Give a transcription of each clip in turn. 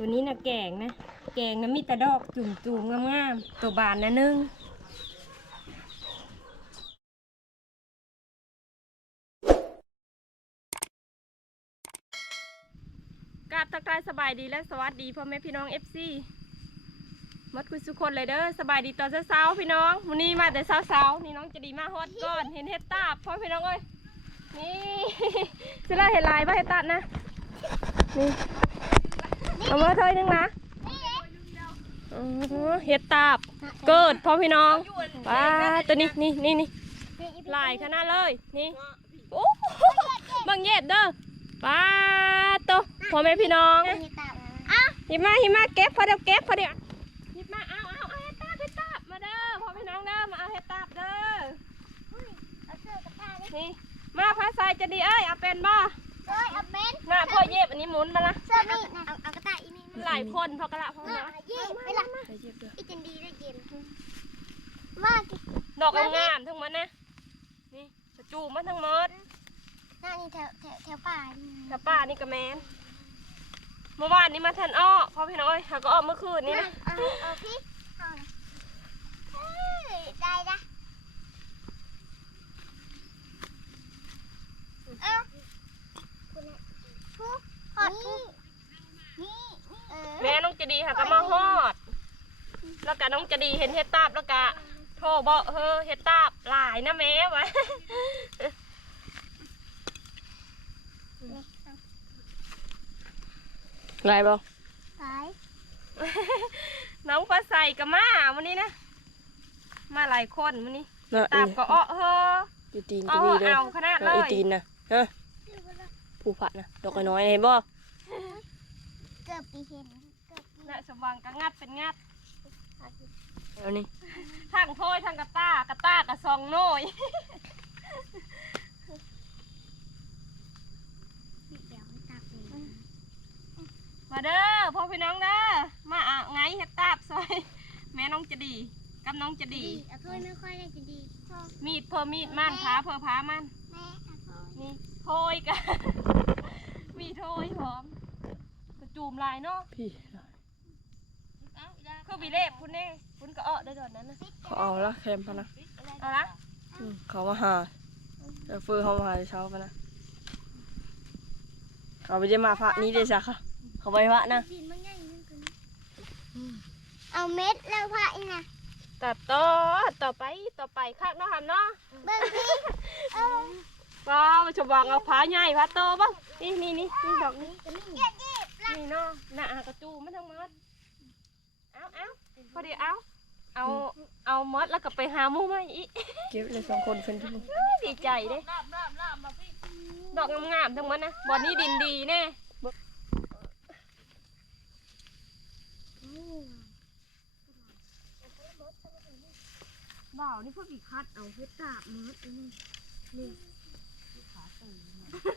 ตัวนี้นะแกงนะ แกงนะมีแต่ดอกจุ่มๆงามๆตัวบานนะนึ่งกราบทักทายสบายดีและสวัสดีพ่อแม่พี่น้อง FC หมดคุยสุคนเลยเด้อสบายดีตอนเช้าๆพี่น้องวันนี้มาแต่เช้าๆนี่น้องจะดีมากฮอดก่อน เห็นเห็ดตาบพ่อพี่น้องเอ้ยนี่สิละเห็ดลายป่ะเห็ดตัดนะนี่ เอามาเทยหนึงนะอ๋อเห็ดตาบ เกิดพ่อพี่น้องว้าตัวนี้นี่นี่นี่ลายขนาดเลยนี่โอ้โหบังเย็ดเด้อป้าโตพ่อแม่พี่น้องหิมะหิมะเก็บพอเดียวเก็บพอเดียวหิมะเอาเอาเอาเฮ็ดตาบเฮ็ดตาบมาเด้อพ่อพี่น้องเด้อมาเอาเฮ็ดตาบเด้อนี่มาพาสายจะดีเอ้ยเอาเป็นบ่น่ะพ่อเย็บอันนี้หมุนมาละ หลายคนพอกระละพอกระละไปเย็บเด้อดอกงามๆทั้งหมดนะนี่กระจูมมาทั้งหมดถ้าป้านี่ก็แมนเมื่อวานนี้มาทันอ้อพ่อพี่น้องเอ้ยหาก็อ้อเมื่อคืนนี้นะได้ละเอาคุณทุกหอดทุกนี่เออ แม่น้องจะดีค่ะก็มาฮอด แล้วก็น้องจะดีเห็นเฮ็ดตาบแล้วก็โทรบอกเฮอเฮ็ดตาบหลายนะแม่วะหลายบ่สายน้องฟ้าใสก็มาวันนี้นะ มาหลายคนวันนี้น่ะตาบก็อ้อเฮออีตีนเอาก็มีเลยเอาขนาดเลอียตีนนะฮะผู้ผัดนะดอกน้อยๆเห็นบ่ เกือบปีเห็นเกือบปีน่ะสมหวังก็งัดเป็นงัด เอานี่ทั้งโทยทั้งกระต้ากระต้ากระซองโน้ยเดี๋ยวให้ตักเลยมาเด้อพ่อพี่น้องเด้อมาอะไงเฮ็ดตาบซอย แม่น้องจะดีกับน้องจะดี ดีเอาถ้วยไม่ค่อยได้จะดีพ่อมีดเพิ่มมีดมันพาเพิ่มพามันแม่เอาถ้วยนี่โทยกันมีโทยหอมกระ จูมลายเนาะพี่คือบีเล็บคุณเน่คุณก็เออได้ดอนนั้นนะเขาเอาละแคมพะนะเอาละอืมเขามาหาเออเฟือเขามาหาเช้าพะนะเขาไปจะมาพระนี้ได้จ้ะค่ะเขาไปพระนะดินมันใหญ่นั่นคือเอาเม็ดแล้วพระอีกนะตัดต่อต่อไปต่อไปคักเนาะครับเนาะเบิ่งสิเอาว้าวจะวางเอาผ้าใหญ่ผ้าโตบ้างนี่นี่นี่นี่ดอกนี้เย็บเย็บละ นี่เนาะหน้าหากระจูมันทั้งหมดเอาเอาพอดีเอาเอาเอาหมดแล้วก็ไปหาหมู่มาอีกเก็บเลยสองคนเพิ่นที่มึงดีใจเด้ดอกงามๆทั้งหมดนะบอนนี้ดินดีแน่บ่าวนี่พวกอีคัดเอาเฮ็ดตาบมืดนี่นี่ฝาโต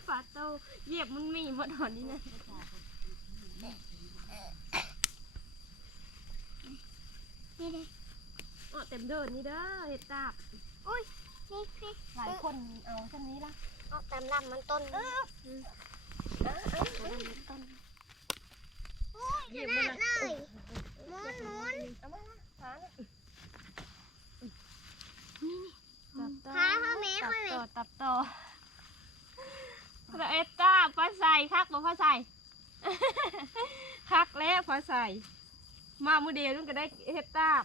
ฝาโตเหยียบมันมีหมดหอนนี่นะ นี่เลยอ๋อเต็มเดินนี่เด้อเฮ็ดตาบอุ้ยนี่นี่หลายคนเอาเช่นนี้ละเอาตามลำมันต้นเออเอาเอาเอาอุ้ยขนาดเลยหมุนหมุนเอามาฝาน่ะพาพ่อแม่ตัพ่บอแม่ต่อตับต่อแล้วเอ็ดตาพอใส่คักบ่พอใส่ คักแล้วพอใส่ มามือเดียวนึงก็ได้เฮ็ดตาบ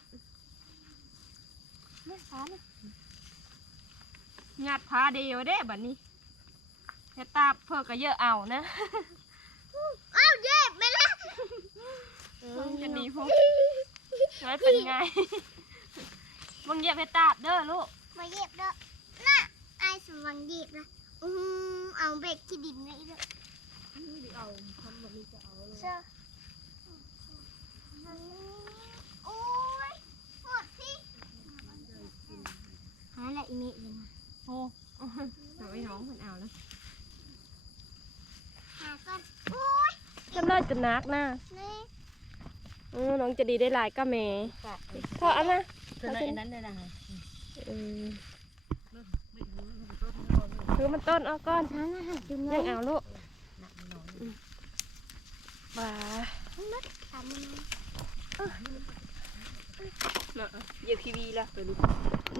เนี่ยฟ้าเนี่ยงัดพาเดียวเด้บัดนี้เฮ็ดตาบเพิ่นก็เยอะเอานะอ้าวเย็บไปแล้วมึงจะหนีพวกไว้เป็นไงมึงเหยียบเฮ็ดตาบเด้อลูกมาเย็บเด้อน่ะไอ้สวังเย็บนะอือเอาเบรกขี้ดินเลยเด้อเชื่อโอ้ยหมดพี่หาอะไรอีเมลเลยนะโอ้เดี๋ยวไอ้น้องเพิ่นเอาแล้วหาก่อนโอ้ยจำได้จะนักนะนี่เออน้องจะดีได้หลายก็แม่พอเอามาเท่านั้นนั้นได้นะเออคือมันต้นเอาก้อนหาอาหารจุ่มเลยัยงเอาลูก บ้าามมันเหยียบคีวีละตัวนี้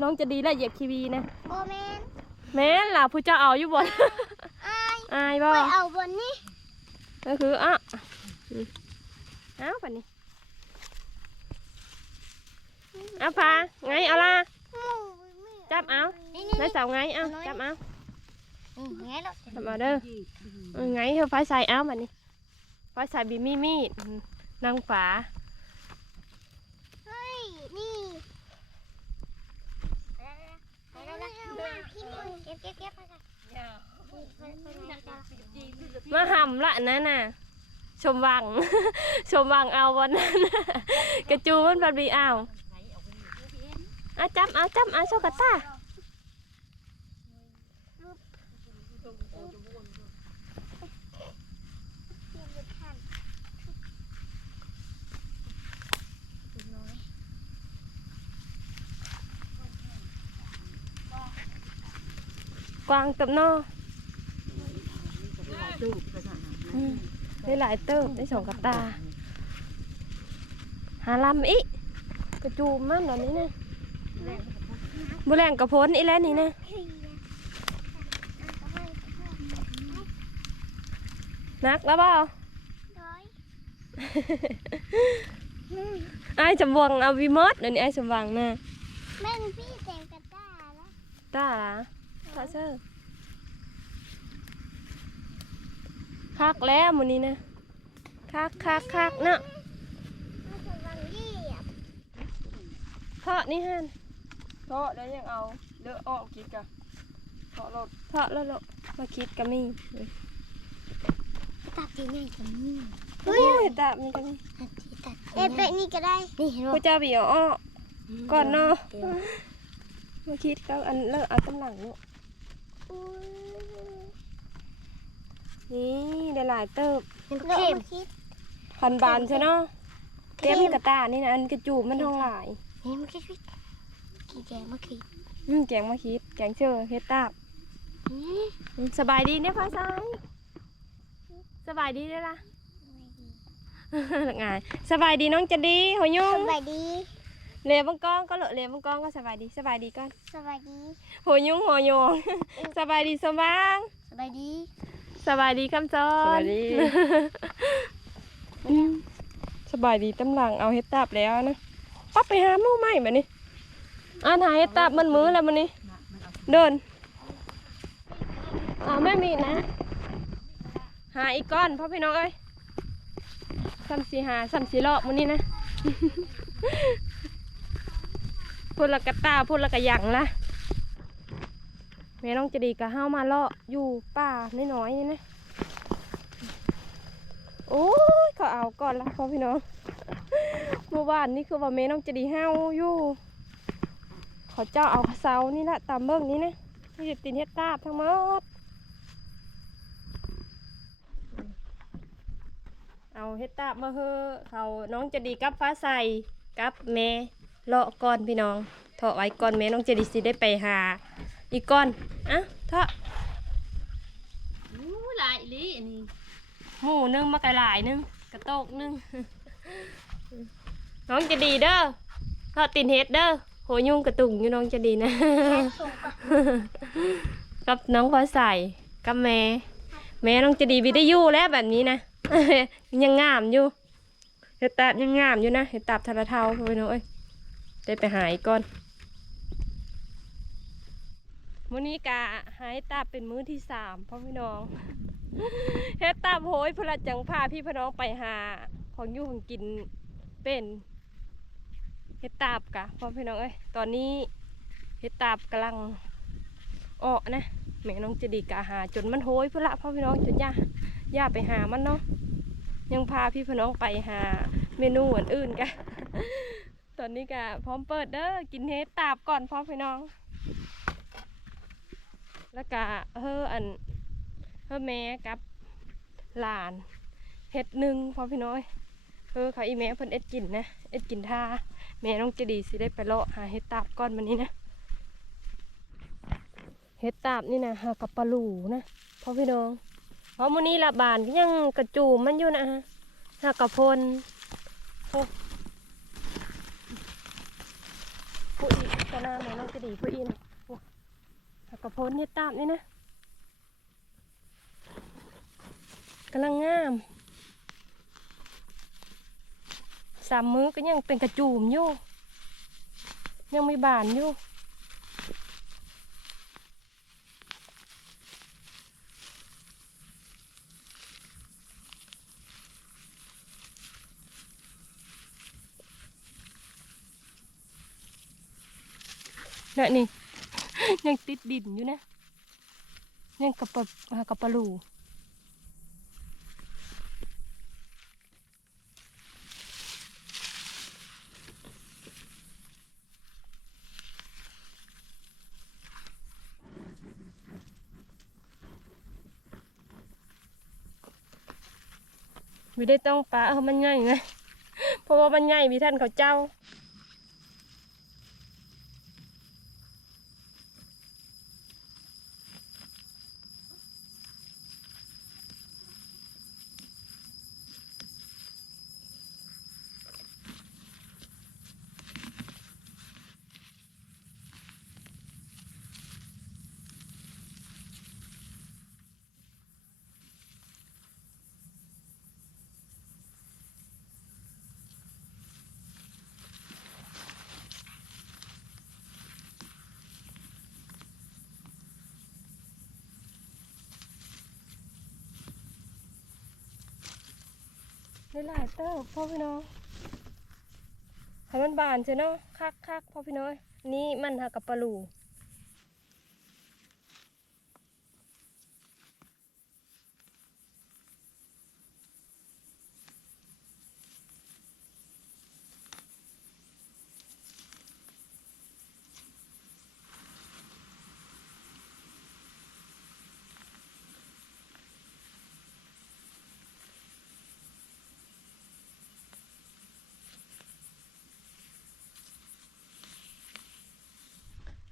น้องจะดีแล้วเหยียบคีวีนะโบแมนแม่นล่ะผู้เจ้าเอาอยู่บนอายอายไปบ่เอาบนนี่ก็คืออะอืมเอ้าปันนี้เอาพาไงเอาล่ะจับเอานี่นี่ได้สาวไงเอาจับเอานี่ไงลูกจับเอาเด้อเออไงเธอไฟใส่เอาบัดนี้ ไฟใส่บีมีมีดอืมนางฝาเฮ้ย นี่เอาแล้วนะพี่มึงเก็บเก็บเก็บไปค่ะมาหำละนั่นน่ะ ชมวัง ชมวังเอาวันนั้น กระจูมันบัดบีเอาอะจับเอาจับเอาโชกกระตา กวางเติบนออืมได้หลายเติบได้สองกระตา หาลำอีกกระจูมมันแบบนี้นะบุแรงกระพ้นอีแล้วนี่นะนักแล้วเปล่าไอ้ายจำวังเอาวิมอดเดี๋ยวนี้ไอ้ายจำวังนะแม่นพี่แจงกระต้าแล้วตาละ ตาเซอร์คักแล้วมื้อนี้นะคักคักคักเนาะมาสวังยี่อะเพาะนี่ฮันเพราะแล้วยังเอาเลอะออกกินกะเพราะรถเพาะแล้วลูกมาคิดก็มีตัดที่นี่ก็มีเฮ้ยตามีก็มีตัดที่ตัดเอ๊ะเป็ดนี่ก็ได้นี่เห็นผู้เจ้าบีเอาอ้อก่อนเนาะมาคิดก็อันเลิกเอากำลังเนาะ นี่ได้หลายเติบมันเข้มคิดพันบานใช่เนาะเต็มกระตานี่นะอันกระจูบมันท้องหลายนี่มันคิดคิดกี่แกงมาคิดอืมแกงมาคิดแกงเชื่อเฮ็ดตาบอืมสบายดีเนี่ยฟ้าใสสบายดีได้อล่ะไงสบายดีน้องจะดีหัวยุ่สงบายดี เลบังกองก็เหลอะเลบังกองก็สบายดีสบายดีก่อนสบายดีหัวยุ่งหัวโยง สบายดีสมบ้างสบายดีสบายดีคำจอสนวัสดีอืมสบายดีตำหลังเอาเฮ็ดตับแล้วนะปั๊บไปหาหมู่ใหม่แบบนี้อ่านหาเฮ็ดตับมันมือแล้วมันนี่เดินเอาแม่มีนะ หาอีกก้อนพ่อพี่น้องเอ้ยซ้ำสีหาซ้ำสีรอบมันนี่นะ พูดละกะตาพูดละกะหยังละแม่น้องจะดีกะห้ามาเลาะอยู่ป่าน้อยๆนี่นะโอ้ยเขาเอาก่อนละพ่อพี่น้องเมื่อวานนี่คือว่าแม่น้องจะดีห้าอยู่เขาเจ้าเอาเสานี่ละตามเบิ้งนี้นะนี่จะตินเฮ็ดตาบทั้งหมดเอาเฮ็ดตาบมาเฮอเขาน้องจะดีกับฟ้าใสกับแม่ เลาะก่อนพี่น้องเถาะไว้ก่อนแม่น้องจะดีสิได้ไปหา อีกก่อนอะเถาะอู้หลายอีหลีอันนี้หมูหนึงมากระหลายหนึงกระโตกหนึงน้องจะดีเด้อเถาะตินเฮ็ดเด้อโหยุ่งกระตุ่งอยู่น้องจะดีนะกับน้องฟ้าใสกับแม่แม่น้องจะดีวิได้อยู่แล้วแบบนี้นะยังงามอยู่เห็ดตาบยังงามอยู่นะเห็ดตาบทาราเทาพ่อพี่น้องเอ้ย ได้ไปหาอีกก่อนมื้อนี้กะหาเห็ดตาเป็นมื้อที่สามพ่อพี่น้องเฮ็ดตาโหยพนละจังพาพี่พี่น้องไปหาของอยู่ของกินเป็นเห็ดตาบกะพ่อพี่น้องเอ้ยตอนนี้เห็ดตาบกำลังออกนะแม่น้องจะดีกะหาจนมันโหยพุ่นละพ่อพี่น้องจนย่าย่าไปหามันเนาะยังพาพี่พี่น้องไปหาเมนูอื่นๆกัน ตอนนี้กะพร้อมเปิดเด้อกินเฮ็ดตาบก่อนพ่อมพี่น้อง แล้วกะเฮออันเฮอแม่กับหลานเฮ็ดหนึ่งพ่อมพี่น้อยเฮอเขาอีแม่เพิ่นเอ็ดกินนะเอ็ดกินท่าแม่น้องจะดีสิได้ไปเลาะหาเฮ็ดตาบก่อนมันนี้นะเฮ็ดตาบนี่นะหากับปลาหลูนะพ่อพี่น้องเพราะมื้อนี้ละบานก็ยังกระจูมมันอยู่นะฮะหากับพลอ้ ผู้อีกก็น่าแม่น้องจะดีผู้อีนะโอ้ผักกระโพนเฮ็ดตามนี่นะกำลังงามสามมือก็ยังเป็นกระจูมอยู่ยังไม่บานอยู่ เนี่ยนี่ ยังติดดินอยู่นะ ยังกับปะหากับปลาลูไม่ได้ต้องปลาเออมันใหญ่ไงเพราะว่ามันใหญ่มีท่านเขาเจ้า หลายเต้าพ่อพี่น้องให้มันบานใช่เนาะคักคักพ่อพี่น้องนี่มันหากับปลาลู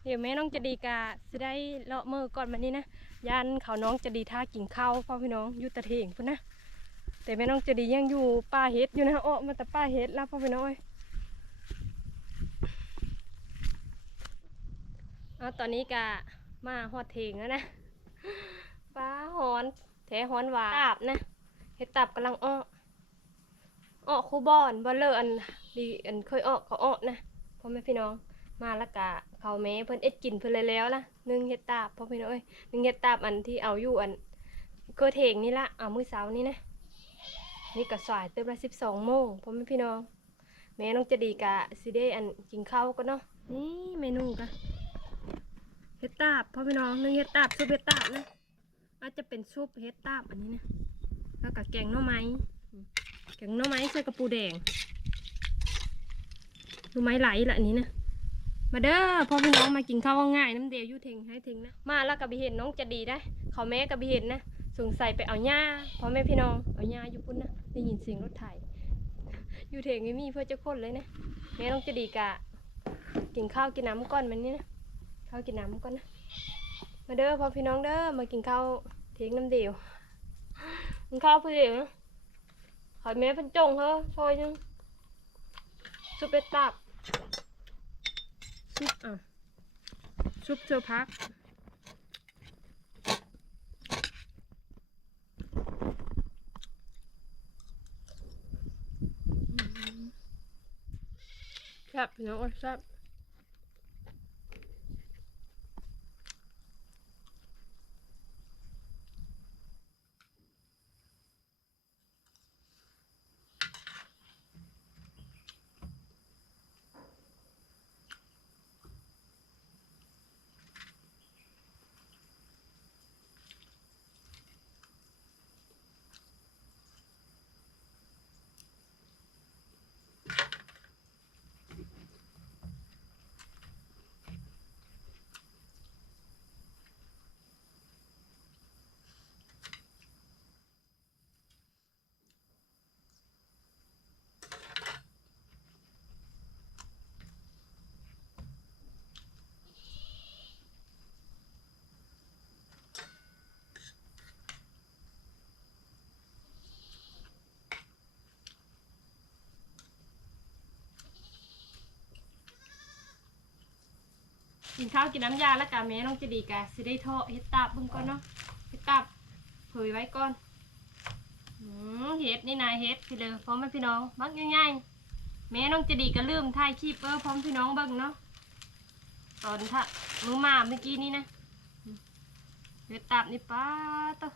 เดี๋ยวแม่น้องจะดีกาสิได้เลาะมือก่อนมันนี้นะยันเขาน้องจะดีท่ากินข้าวพ่อพี่น้องอยู่ตะเถงพุ่นนะแต่แม่น้องจะดียังอยู่ป่าเฮ็ดอยู่นะอ้อมาแต่ป่าเฮ็ดแล้วพ่อพี่น้องเอ้ยเอาตอนนี้กะมาฮอดเถงแล้วนะป้าหอนแถหอนหวานตับนะเฮ็ดตับกำลังอ้ออ้อคูบอนบอลเลอร์อันดีอันเคยอ้อเขาอ้อนะพ่อแม่พี่น้องมาแล้วกะ เขาแม่เพิ่นเอ็ดกินเพิ่นเลยแล้วล่ะนึ่งเฮ็ดตาบพ่อพี่น้องเอ้ยนึ่งเฮ็ดตาบอันที่เอาอยู่อันเก็เทงนี่ละเอามื้อเช้านี่นะนี่ก็สายเติมละ12โมงพ่อแม่พี่น้องแม่น้องจะดีกะสิได้อันกินข้าวกันเนาะนี่เมนูกะเฮ็ดตาบพ่อพี่น้องนึ่งเฮ็ดตาบซุปเฮ็ดตาบนะอาจจะเป็นซุปเฮ็ดตาบอันนี้นะแล้วก็แกงหน่อไม้อืมแกงหน่อไม้ใส่กระปูแดงหน่อไม้ไหลละอันนี้นะ มาเด้อพ่อพี่น้องมากินข้าวง่ายน้ำเดียวอยู่เทงให้เทงนะ มาแล้วกับบิเห็นน้องจะดีได้ เขาแม่กับบิเห็นนะสงสัยไปเอาหญ้าพ่อแม่พี่น้องเอาหญ้าอยู่พุ่นนะได้ยินเสียงรถไถอยู่เทงไม่มีเพื่อจะคนเลยนะแม่น้องจะดีกะกินข้าวกินน้ำก่อนมันนี่นะข้าวกินน้ำก่อนนะมาเด้อพ่อพี่น้องเด้อมากินข้าวเทงน้ำเดียวกินข้าวเพื่อเดียวนะขอยแม่เพันจงเฮ้อซอยนึงสุปเป็ดตับ ซุปอะซุปเจอพักแซ่บพี่น้ กินข้าวกินน้ำยาแล้วกะแม่น้องจะดีกะสิได้ทอเฮ็ดตาบเบิ่งก่อนเนาะเฮ็ดตาบเผยไว้ก่อนอืมเฮ็ดนี่นายเฮ็ดพี่เลยพร้อมไหมพี่น้องบักง่ายๆแม่น้องจะดีก็ลืมถ่ายคลิปเออพร้อมพี่น้องเบิ่งเนาะตอนถ้ามือมาเมื่อกี้นี้นะเฮ็ดตาบนี่ป้าตัว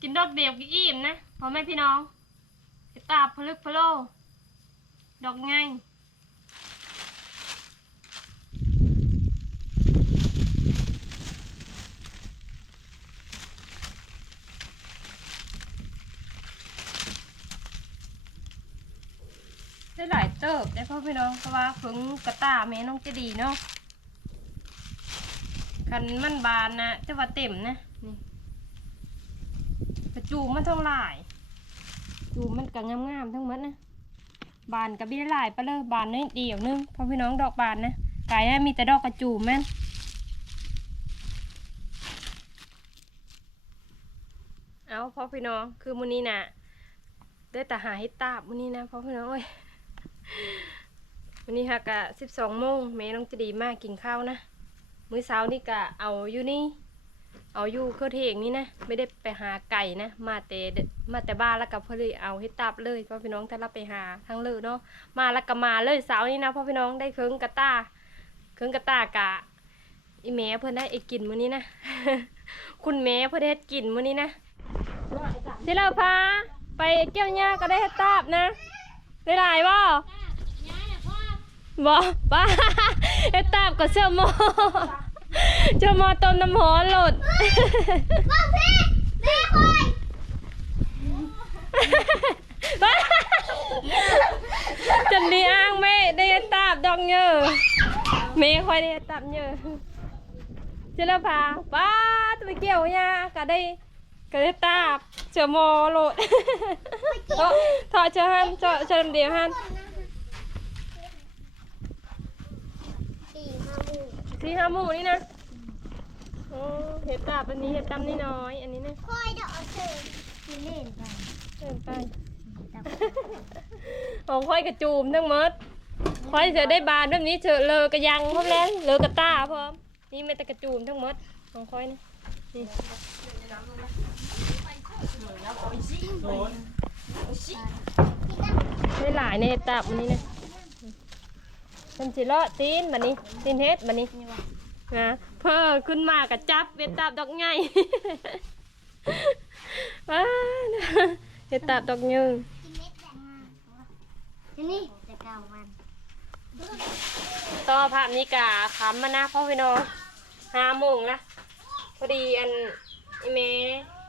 กินดอกเดียวกินอิ่มนะพร้อมไหมพี่น้องเฮ็ดตาบพลึกพะโลดอกง่าย ได้หลาย เติบได้พ่อพี่น้องเพราะว่าฝึงกระตาแม่น้องจะดีเนาะคันมันบานนะจะว่าเต็มนะนี่กระจูมมันทั้งหลายจูมมันก็งามๆทั้งหมดนะบานกับบี้หลายไปเลยบานน้อยเดียวนึงพ่อพี่น้องดอกบานนะกายมีแต่ดอกกระจูมแม่นเอาพ่อพี่น้องคือมื้อนี้น่ะได้แต่หาให้ตาบมื้อนี้นะพ่อพี่น้องเอ้ย วันนี้ฮะกะสิบสองโมงแม่น้องจะดีมากกินข้าวนะ มื้อเช้านี่กะเอาอยู่นี่ เอาอยู่เครื่อเทงนี่นะ ไม่ได้ไปหาไก่นะ มาแต่มาแต่บ้านแล้วก็เพื่อเลยเอาให้ตับเลยพ่อพี่น้องถ้าเราไปหาทางเลยเนาะ มาแล้วก็มาเลยเช้านี่นะพ่อพี่น้องได้เครื่องกระตาเครื่องกระตากะอีแม่เพื่อนได้ไอ้กินมื้อนี้นะ คุณแม่เพื่อนได้กินมื้อนี้นะสิเราพาไปเกี่ยวหญ้าก็ได้เฮ็ดตาบนะ ได้หลายบ่บ่ป้าไอ้ตาบก็เชื่อมอเชื่อมอต้มน้ำหอมหลดมาพี่แม่คอยจันดีอ้างแม่ได้ไอ้ตาบดอกเยอะแม่คอยได้ไอ้ตาบเยอะเจ้าพาป้าจะไปเกี่ยวหญ้าก็ได้ก็ได้ตาบเชื่อมอหลด เถาะเถาะเชฮันเถาะเชื่อเดียวหันสี่ห้าหมู่สี่ห้าหมูนี่นะโอ้เห็ดตาบอันนี้เห็ดตำนี่น้อยอันนี้นะคอยเดี๋ยวเอาเชิญมีเล่นกันเกินไปของค่อยกระจูมทั้งหมดค่อยจะได้บานแบบนี้เถอเลอกระยังพร้อมแล้วเลอกระตาพร้อมนี่ไม่แต่กระจูมทั้งหมดของค่อยนะนี่ ได้หลายในเห็ดตาบอันนี้นะเป็นสิเลาะตีนบันนี้ตีนเฮ็ดบันนี้นะเพิ่อขึ้นมากับจับเห็ดตาบดอกไงว้าเห็ดตาบดอกยืงกินเม็ดแดงทีนี่จะเก้าวันต่อภาพนี้กะขำมานะพ่อพี่น้องห้าโมงละพอดีอันอีเม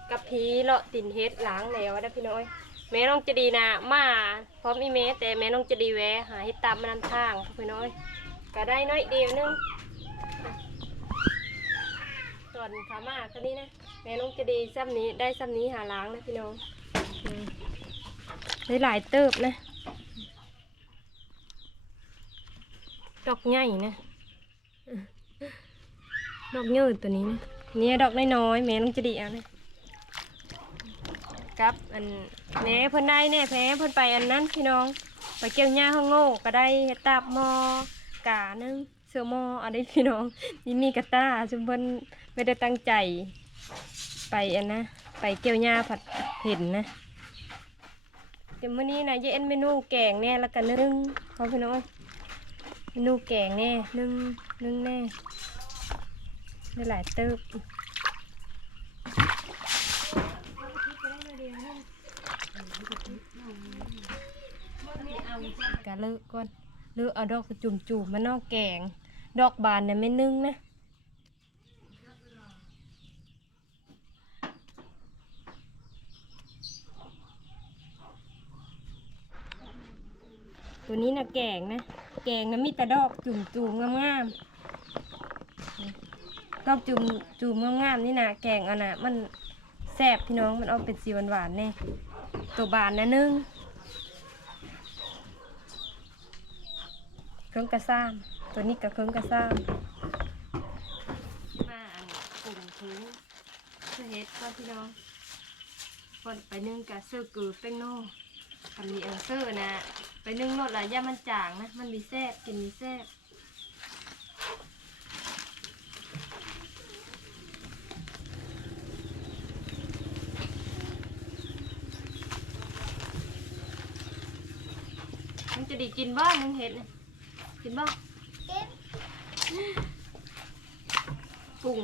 กับพีเลาะตินเฮ็ดล้างแล้วนะพี่น้อย แม่น้องจะดีนะมาพร้อมอีเมแต่แม่น้องจะดีแวะหาเฮ็ดตามมานำทางพ่อพี่น้อยก็ได้น้อยเดียวนึงส่วนขามาคันนี้นะแม่น้องจะดีซ้ำนี้ได้ซ้ำนี้หาล้างนะพี่น้องได้หลายเติบนะดอกใหญ่นะดอกเยอะตัวนี้นะเนี่ยดอกน้อยๆแม่ต้องจะดีเอานะ กับอันแม่เพิ่นได้เนี่ยแพ้เพิ่นไปอันนั้นพี่น้อง ไปเกี่ยวหญ้าข้างโง่ก็ได้เฮ็ดตาบหมอกานึงเสือหมออะไรพี่น้องนี่มีกระตาชุมเพิ่นไม่ได้ตั้งใจ ไปอันนะ ไปเกี่ยวหญ้าผัดเห็นนะเดี๋ยวมื้อนี้นะเย็นเมนูแกงเนี่ยแล้วกันนึ่งพอพี่น้องเมนูแกงแน่นึ่งนึ่งแน่ได้หลายเติบ กะเลิกก่อนเลิกเอาดอกจุ่มจุ่มๆมานอกแกง ดอกบานเนี่ยไม่นึ่งนะตัวนี้นะแกงนะ แกงนะมีแต่ดอกจุ่มจุ่มงามๆดอกจุ่มจุ่มงามๆนี่นะแกงอันน่ะมันแซ่บพี่น้องมันเอาเป็นสีหวานๆแน่ตัวบานนะนึ่ง เครื่องกระซ้ามตัวนี้กับเครื่องกระซ้ำมาอันกลุ่มถึงคือเฮ็ดก็พี่น้องคนไปนึ่งกับเสื้อกือเป้งโน่ทำมีเอังเซอร์นะไปนึ่งนสหลายย่ามันจางนะ มันมีแซ่บกินมีแซ่บมันจะดีกินบ้านนึงเห็ดเนี่ย กินบ้าเก็บปรุง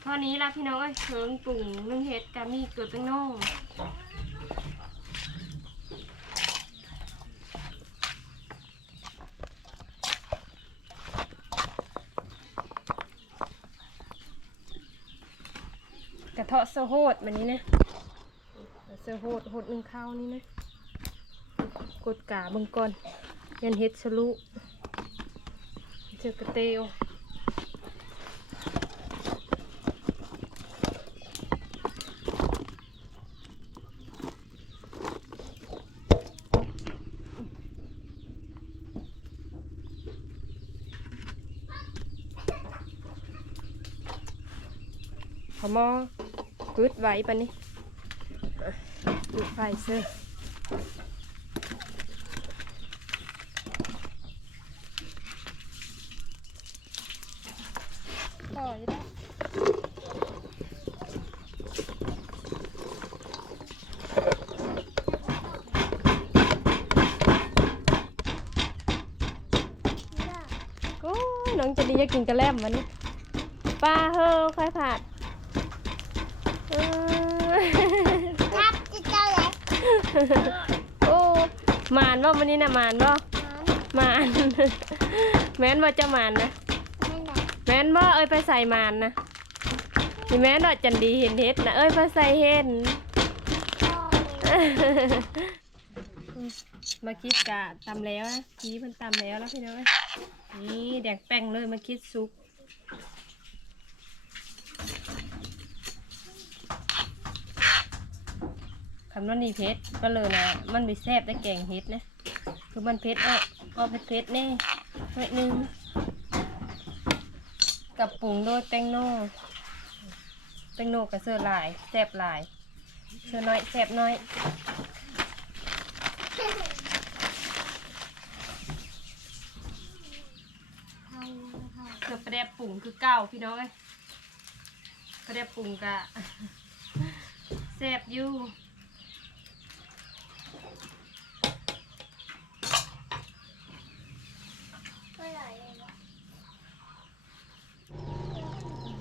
เท่านี้ละพี่น้องเอ้ยเถิงปรุงนึ่งเห็ดกะมีเกลือแป้งโน่กระเทาะเสะโหดมันนี้นะเสะโหดโหดหนึ่งข้าวนี่นะ กดกาเบังก่อน ยันเห็ดสลุเจอกระเตียวพอมอปืดไว้ปะนี่อะปืดไฟเสื้ ต่อจะได้โอ้ยน้องจะดีอยากกินกระแลมวันนี้ปลาเฮอค่อยผัดเออรับจะเจ้าแหละโอ้มานบ่วันนี้นะมานบ่มาน แม่นบ่จะมานนะ แม่นบ่เอ้ยไปใส่มานนะนี่แม่นดอกจันดีเห็นเฮ็ดนะเอ้ยไปใส่เห็น มาคิดกะตำแล้วนะพีเพิ่นตำแล้วแล้วพี่น้อยนี่แดงแป้งเลยมาคิดซุปคำนั้นนี่เพชรก็เลยนะมันไม่แซ่บได้แกงเฮ็ดนะคือมันเพชรอะเอเผ็ดเพชรแน่หน่อยนึง กับปรุงด้วยแตงโน่แตงโน่กับเสื้อลายแซ่บลายเสื้อน้อยแซ่บน้อยเกือบประเดบปุ่งคือเก่าพี่น้องเอ้ยประเดบปุ่งกะแซ่บอยู่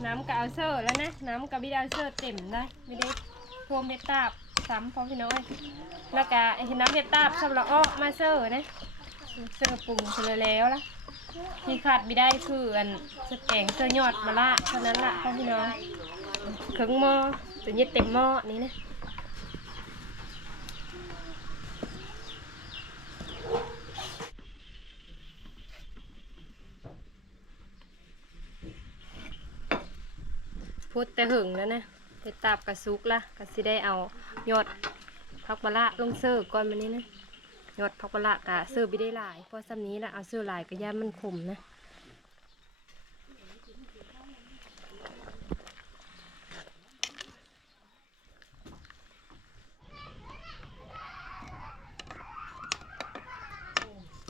น้ำกะเอาเซอร์แล้วนะ น้ำกับิดาเซอร์เต็มได้ไม่ได้พวมเม็ดตาบซ้ำพร้อมพี่น้อย แล้วก็เห็นน้ำเม็ดตาบสำหรับอ้อมาเซอร์นะเซอร์ปรุงเสร็จแล้วละที่ขาดไม่ได้คืออันสแกงเซอร์ยอดมาละเท่านั้นละพ่อพี่น้องเครื่องหม้อตัวนี้เต็มหม้อนี้นะ พูดแต่หึงแล้วนะไปตาบกระซุกละก็สิได้เอายอดพักมะละลงเสิร์ก่อนมันนี้นะยอดพักกะละกะซื้อไปได้หลายเพราะซ้ำนี้ละเอาซื้อหลายก็ย่ามันขมนะ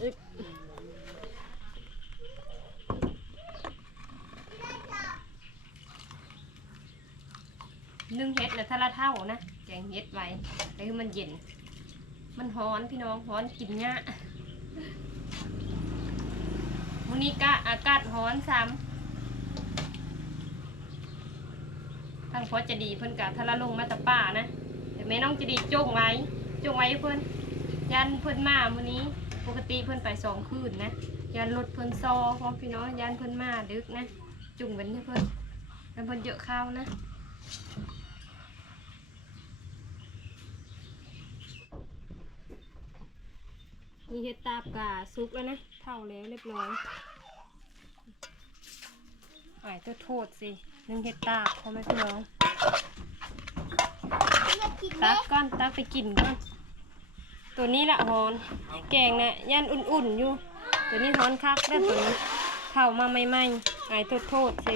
อึ๊บ นึ่งเห็ดนะทะละเท่านะแกงเห็ดไว้แต่คือมันเย็น มันฮ้อนพี่น้องฮ้อนกินเนี้ยวันนี้กะอากาศฮ้อนซ้ำทางพอจะดีเพิ่นกะทะละลงมาตะป่านะแต่แม่น้องจะดีจงไว้จงไว้เพิ่นยันเพิ่นมาวันนี้ ปกติเพิ่นไปสองคืนนะยันรถเพิ่นซอพร้อมพี่น้องยันเพิ่นมาดึกนะ จุ่มกันที่เพิ่นแล้วเพิ่นเยอะข้าวนะ เห็ดตาบกาซุกแล้วนะ เท่าแล้วเรียบร้อยไอ้ายตัวโทษสินึ่งเห็ดตาบพ่อแม่พี่น้องมากินตัเล็กก้อนตักไปกินก้อนตัวนี้ละฮอนแกงนะย่านอุ่นๆอยู่ ตัวนี้ฮอนคักได้อตัวนี้เข้ามาใหม่ๆไอ้ายตัวโทษสิ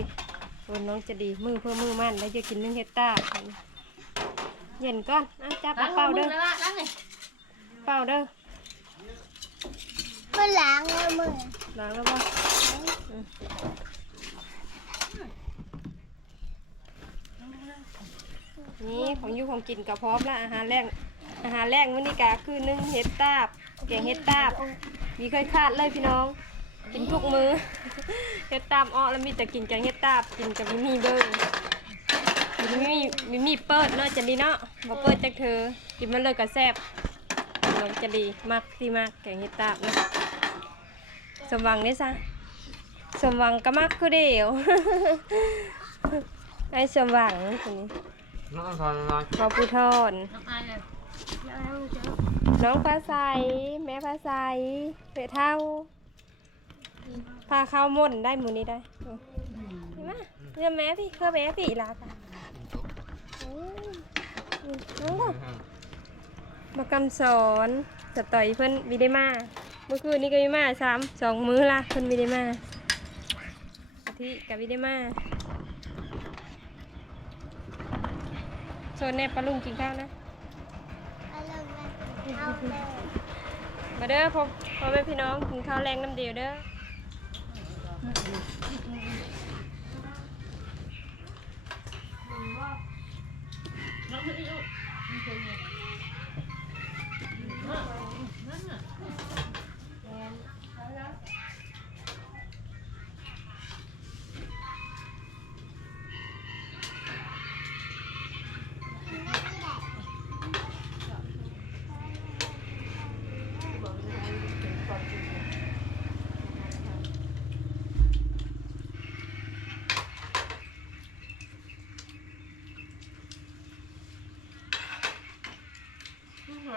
ตัวน้องจะดีมือเพื่อมือมันแล้วจะกินนึ่งเห็ดตาบเย็นก้อนอะจับเอาเป่าเด้อเป่าเด้อ มือล้างเลยมือล้างแล้วป่ะนี่ของยูของกินกับพร้อมละอาหารแรงอาหารแรงวันนี้กาคือนึ่งเห็ดตาบแกงเฮ็ดตาบมีเคยขาดเลยพี่น้อง กินทุกมือเฮ็ดตาบอ้อแล้วมีแต่กินแกงเฮ็ดตาบกินกับมีมีเบิ้งมีมีมีมีเปิดเนาะจันดีเนาะบ่เปิดจักเธอกินมันเลยก็แซ่บน้องจันดีมากที่มากแกงเฮ็ดตาบเนาะ สมหวังได้ซะสมหวังก็มากคือเดียวไอ้สมหวังคนนี้น้องทอนน้อยพอผู้ทอนน้องเจ้าน้องฟ้าใสแม่ฟ้าใสเปะเท่าพาเข้าม่นได้หมูนี้ได้เออเห็นไหมเรื่องแม่พี่เครือแม่พี่ลาค่ะโอ้ยอืมน้องบอกมากำสอนสต่อยเพิ่นวิได้มา เมื่อคืนนี้ก็วิมาสามสองมื้อละเพิ่นวิได้มาอาทิกับวิได้มาโซนแน่ปลาลุงกินข้าวนะเอาลงมาเอาเลยมาเด้อพ่อพ่อแม่พี่น้องกินข้าวแรงน้ำเดียวเด้อ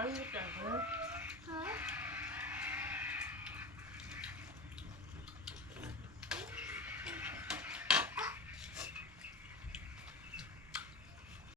หาอยู่แต่เนอะ